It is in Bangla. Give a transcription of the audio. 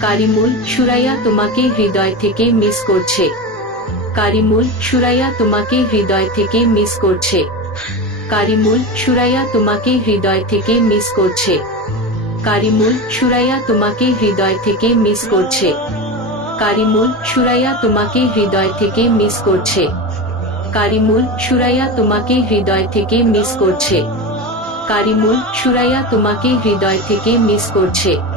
কারিমুল, সুরাইয়া তোমাকে হৃদয় থেকে মিস করছে। কারিমুল, সুরাইয়া তোমাকে হৃদয় থেকে মিস করছে। কারিমুল, সুরাইয়া তোমাকে হৃদয় থেকে মিস করছে। কারিমুল, সুরাইয়া তোমাকে হৃদয় থেকে মিস করছে। কারিমুল, সুরাইয়া তোমাকে হৃদয় থেকে মিস করছে। কারিমুল, সুরাইয়া তোমাকে হৃদয় থেকে মিস করছে। কারিমুল, সুরাইয়া তোমাকে হৃদয় থেকে মিস করছে।